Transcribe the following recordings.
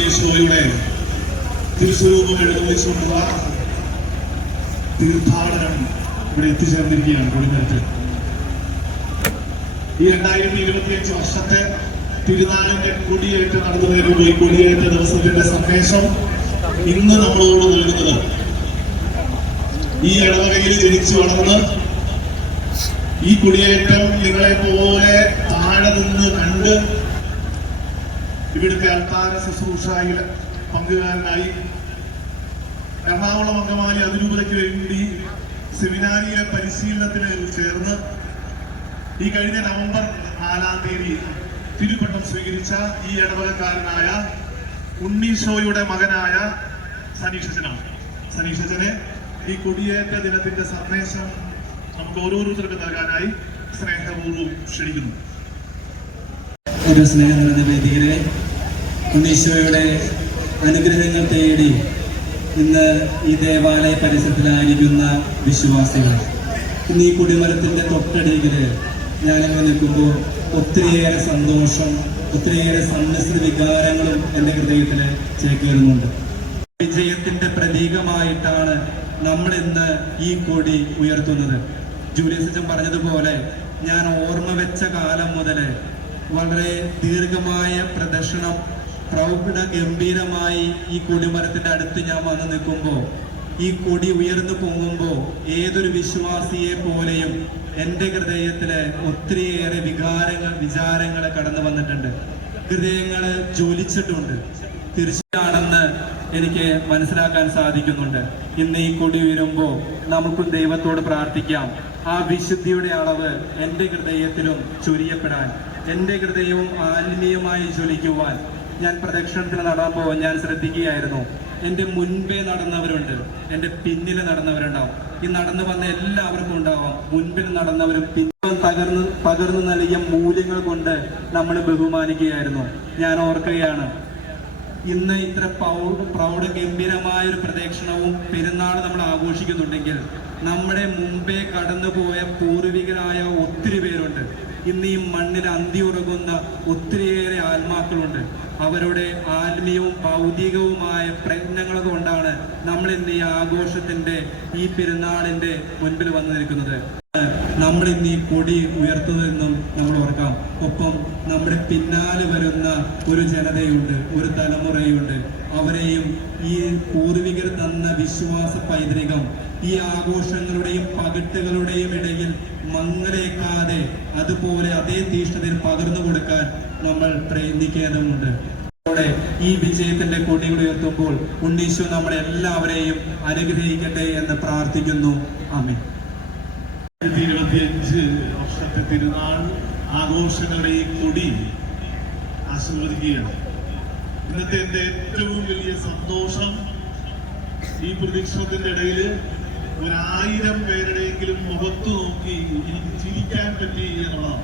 ഈശോയുടെ തിരുസ്വരൂപം എഴുന്നള്ളിച്ചുകൊണ്ടുള്ള തീർത്ഥാടനം ഇവിടെ എത്തിച്ചേർന്നിരിക്കുകയാണ് കൊടിഞ്ഞിരത്തിൽ. ഈ 2025 വർഷത്തെ തിരുനാളിന്റെ കൊടിയേറ്റ് നടന്നു വരുന്ന ഈ കൊടിയേറ്റ ദിവസത്തിന്റെ സന്ദേശം ഇന്ന് നമ്മളോട് നൽകുന്നത് ഈ ഇടവകയിൽ ജനിച്ചു വളർന്ന് ഈ കൊടിയേറ്റം നിങ്ങളെ പോലെ താഴെ നിന്ന് കണ്ട് ഇവിടുത്തെ അൽത്താര ശുശ്രൂഷയിൽ പങ്കുകാരനായി എറണാകുളം അങ്കമാലി അതിരൂപതയ്ക്ക് വേണ്ടി സെമിനാരിയിലെ പരിശീലനത്തിന് ചേർന്ന് ഈ കഴിഞ്ഞ നവംബർ 4-ാം തീയതി തിരുപ്പട്ടം സ്വീകരിച്ച ഈ ഇടവകക്കാരനായ ഉണ്ണീശോയുടെ മകനായ സനീഷച്ചനാണ്. സനീഷച്ചനെ ഈ കൊടിയേറ്റ ദിനത്തിന്റെ സന്ദേശം നമുക്ക് ഓരോരുത്തർക്കും നൽകാനായി സ്നേഹപൂർവ്വം ക്ഷണിക്കുന്നു. ഒരു സ്നേഹം നിറഞ്ഞ വേദിയിലെ ഉണ്ണീശോയുടെ അനുഗ്രഹങ്ങൾ തേടി ഇന്ന് ഈ ദേവാലയ പരിസരത്തിലായിരിക്കുന്ന വിശ്വാസികൾ, ഇന്ന് ഈ കുടിമരത്തിന്റെ തൊട്ടടിയില് ഞാനിങ്ങനെ നിൽക്കുമ്പോൾ ഒത്തിരിയേറെ സന്തോഷം, ഒത്തിരിയേറെ സമ്മിശ്ര വികാരങ്ങളും എൻ്റെ ഹൃദയത്തിൽ ചേക്കേറുന്നുണ്ട്. വിജയത്തിന്റെ പ്രതീകമായിട്ടാണ് നമ്മൾ ഇന്ന് ഈ കൊടി ഉയർത്തുന്നത്. ജൂലിയസ് അച്ഛൻ പറഞ്ഞതുപോലെ ഞാൻ ഓർമ്മ വെച്ച കാലം മുതൽ വളരെ ദീർഘമായ പ്രദർശനം പ്രൗഢ ഗംഭീരമായി ഈ കൊടിമരത്തിന്റെ അടുത്ത് ഞാൻ വന്ന് നിൽക്കുമ്പോൾ, ഈ കൊടി ഉയർന്നു പൊങ്ങുമ്പോൾ ഏതൊരു വിശ്വാസിയെ പോലെയും എൻ്റെ ഹൃദയത്തില് ഒത്തിരിയേറെ വിചാരങ്ങൾ കടന്നു വന്നിട്ടുണ്ട്. ഹൃദയങ്ങള് ജ്വലിച്ചിട്ടുണ്ട്. തീർച്ചയാണെന്ന് എനിക്ക് മനസ്സിലാക്കാൻ സാധിക്കുന്നുണ്ട്. ഇന്ന് ഈ കൊടി ഉയരുമ്പോൾ നമുക്കും ദൈവത്തോട് പ്രാർത്ഥിക്കാം, ആ വിശുദ്ധിയുടെ അളവ് എൻ്റെ ഹൃദയത്തിലും ചൊരിയപ്പെടാൻ, എൻ്റെ ഹൃദയവും ആത്മീയമായി ജ്വലിക്കുവാൻ. ഞാൻ പ്രദക്ഷിണത്തിൽ നടക്കുമ്പോൾ ഞാൻ ശ്രദ്ധിക്കുകയായിരുന്നു, എൻ്റെ മുൻപേ നടന്നവരുണ്ട്, എൻ്റെ പിന്നിൽ നടന്നവരുണ്ടാവും. ഈ നടന്നു വന്ന എല്ലാവർക്കും ഉണ്ടാവാം, മുൻപിൽ നടന്നവരും പിന്നിൽ പകർന്നു നൽകിയ മൂല്യങ്ങൾ കൊണ്ട് നമ്മൾ ബഹുമാനിക്കുകയായിരുന്നു. ഞാൻ ഓർക്കുകയാണ്, ഇന്ന് ഇത്ര പ്രൗഢഗംഭീരമായ ഒരു പ്രദക്ഷിണവും പെരുന്നാൾ നമ്മൾ ആഘോഷിക്കുന്നുണ്ടെങ്കിൽ നമ്മുടെ മുമ്പേ കടന്നുപോയ പൂർവികരായ ഒത്തിരി പേരുണ്ട്. ഇന്ന് ഈ മണ്ണിൽ അന്തിയുറങ്ങുന്ന ഒത്തിരിയേറെ ആത്മാക്കളുണ്ട്. അവരുടെ ആത്മീയവും ഭൗതികവുമായ പ്രയത്നങ്ങൾ കൊണ്ടാണ് നമ്മൾ ഇന്ന് ഈ ആഘോഷത്തിന്റെ, ഈ പെരുന്നാളിന്റെ മുൻപിൽ വന്നു നിൽക്കുന്നത്. നമ്മൾ ഇന്ന് ഈ കൊടി ഉയർത്തുന്നതെന്നും നമ്മൾ ഓർക്കാം. ഒപ്പം നമ്മുടെ പിന്നാലെ വരുന്ന ഒരു ജനതയുണ്ട്, ഒരു തലമുറയുണ്ട്. അവരെയും ഈ പൂർവികർ തന്ന വിശ്വാസ പൈതൃകം ഈ ആഘോഷങ്ങളുടെയും പകിട്ടുകളുടെയും ഇടയിൽ മങ്ങലേക്കാതെ അതുപോലെ അതേ തീഷ്ണതയിൽ പകർന്നു കൊടുക്കാൻ നമ്മൾ പ്രയത്നിക്കേണ്ടതുണ്ട്. ഈ വിജയത്തിന്റെ കൊടികൾ ഉയർത്തുമ്പോൾ ഉണ്ണീശോ നമ്മളെ എല്ലാവരെയും അനുഗ്രഹിക്കട്ടെ എന്ന് പ്രാർത്ഥിക്കുന്നു. ആമേൻ. 2025 വർഷത്തെ തിരുനാൾ ആഘോഷങ്ങളുടെ ഈ കൊടി ആശീർവദിക്കുകയാണ്. ഇന്നത്തെ എന്റെ ഏറ്റവും വലിയ സന്തോഷം, ഈ പ്രദക്ഷിണത്തിന്റെ ഇടയിൽ 1000 പേരുടെയെങ്കിലും മുഖത്ത് നോക്കി എനിക്ക് ചിരിക്കാൻ പറ്റി എന്നുള്ളതാണ്.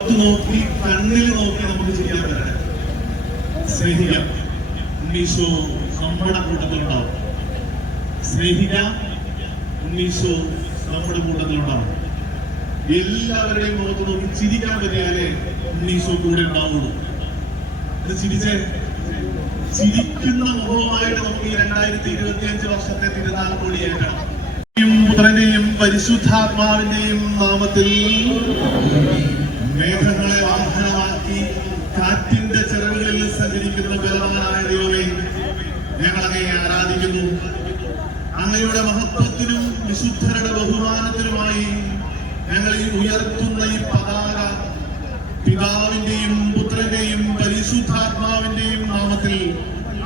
മുഖത്ത് നോക്കി, കണ്ണിൽ നോക്കി നമുക്ക് ചിരിക്കാൻ പറ്റണം. സ്നേഹിക്കാം, ഉണ്ണീശോ നമ്മുടെ കൂട്ടത്തിലുണ്ടാവും. സ്നേഹിക്കാം, ഉണ്ണീശോ നമ്മുടെ കൂട്ടത്തിലുണ്ടാവും. എല്ലാവരുടെയും മുഖത്ത് നോക്കി ചിരിക്കാൻ പറ്റിയാലേ ഉണ്ണീശോ കൂടെ ഉണ്ടാവുള്ളൂ. ഇത് ചിരിക്കുന്ന മുഖവുമായിട്ട് നമുക്ക് ഈ 2025 വർഷത്തെ തിരുനാൾ കൊടിയേറ്റണം. പുത്രന്റെയും പരിശുദ്ധാത്മാവിന്റെയും നാമത്തിൽ മേഘങ്ങളെ വാഹനമാക്കി കാറ്റിന്റെ ചിറകുകളിൽ സഞ്ചരിക്കുന്ന ബലവാനായ ദൈവമേ, ഞങ്ങൾ അങ്ങയെ ആരാധിക്കുന്നു. അങ്ങയുടെ മഹത്വത്തിനും വിശുദ്ധരുടെ ബഹുമാനത്തിനുമായി ഞങ്ങൾ ഈ ഉയർത്തുന്ന ഈ പതാക പിതാവിന്റെയും പുത്രന്റെയും പരിശുദ്ധാത്മാവിന്റെയും നാമത്തിൽ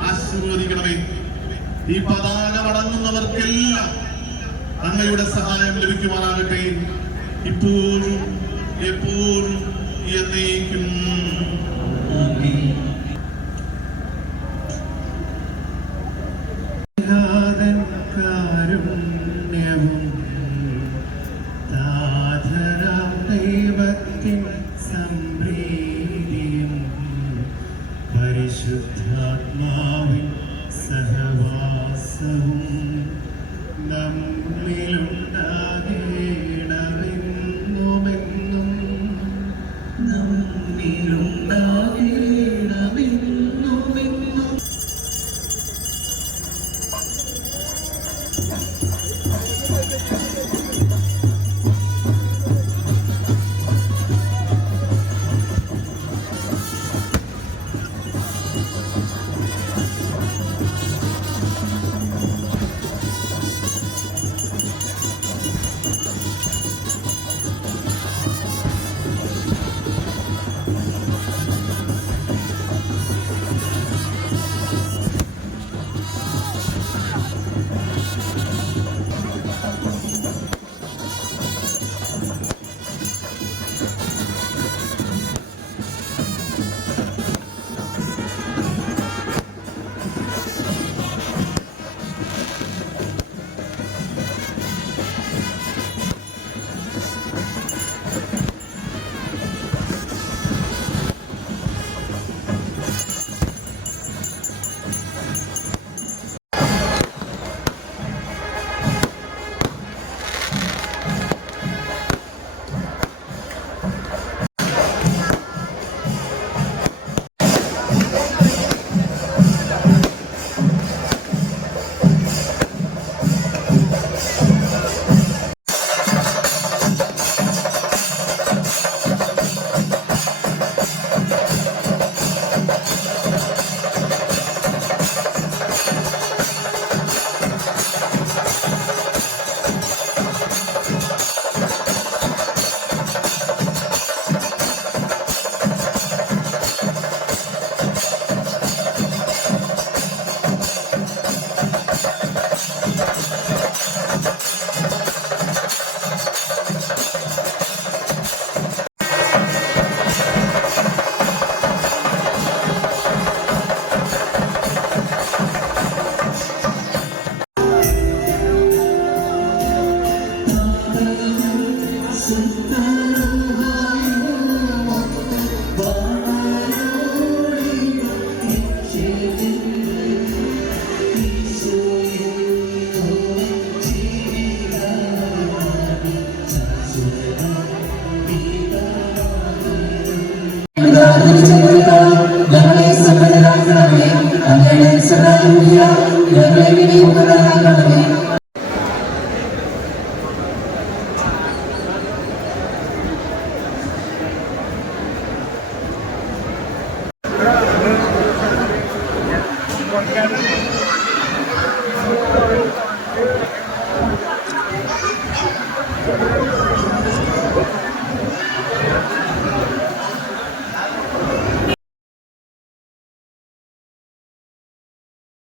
ആശീർവദിക്കണമേ. ഈ പതാക വണങ്ങുന്നവർക്കെല്ലാം അങ്ങയുടെ സഹായം ലഭിക്കുമാറാകട്ടെ, ഇപ്പോഴും എപ്പോഴും എന്നേക്കും. പരിശുദ്ധാത്മാവിൻ സഹവാസവും നമ്മിലുണ്ടാകേണമെന്നുമെന്നും ഞങ്ങളെ വിനിയോഗപ്പെടാകണമേ